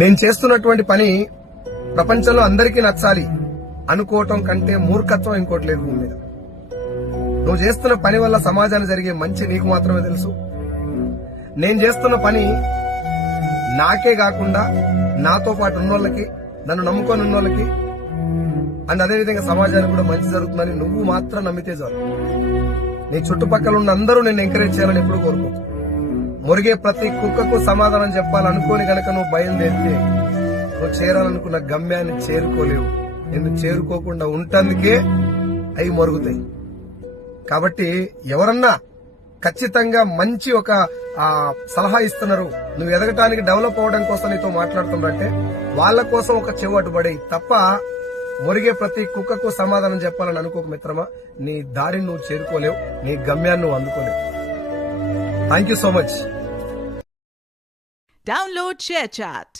నేను చేస్తున్నటువంటి పని ప్రపంచంలో అందరికీ నచ్చాలి అనుకోవటం కంటే మూర్ఖత్వం ఇంకోటి లేదు భూమి మీద. నువ్వు చేస్తున్న పని వల్ల సమాజానికి జరిగే మంచి నీకు మాత్రమే తెలుసు. నేను చేస్తున్న పని నాకే కాకుండా నాతో పాటు ఉన్నోళ్ళకి, నన్ను నమ్ముకొని ఉన్నోళ్ళకి అండ్ అదేవిధంగా సమాజానికి కూడా మంచి జరుగుతుందని నువ్వు మాత్రం నమ్మితే చాలు. నీ చుట్టుపక్కల ఉన్న అందరూ నేను ఎంకరేజ్ చేయాలని ఎప్పుడు కోరుకోకు. మురిగే ప్రతి కుక్కకు సమాధానం చెప్పాలనుకోని గనక నువ్వు బయలుదేరితే నువ్వు చేరాలనుకున్న గమ్యాన్ని చేరుకోలేవు. నిన్ను చేరుకోకుండా ఉంటందుకే అవి మొరుగుతాయి. కాబట్టి ఎవరన్నా ఖచ్చితంగా మంచి ఒక సలహా ఇస్తున్నారు, నువ్వు ఎదగటానికి డెవలప్ అవడం కోసం నీతో మాట్లాడుతున్నారంటే వాళ్ళ కోసం ఒక చెవు అడ్డుపడే తప్ప మురిగే ప్రతి కుక్కకు సమాధానం చెప్పాలని అనుకోక మిత్రమా. నీ దారిని నువ్వు చేరుకోలేవు, నీ గమ్యాన్ని నువ్వు అందుకోలేవు. Thank you so much. Download ShareChat.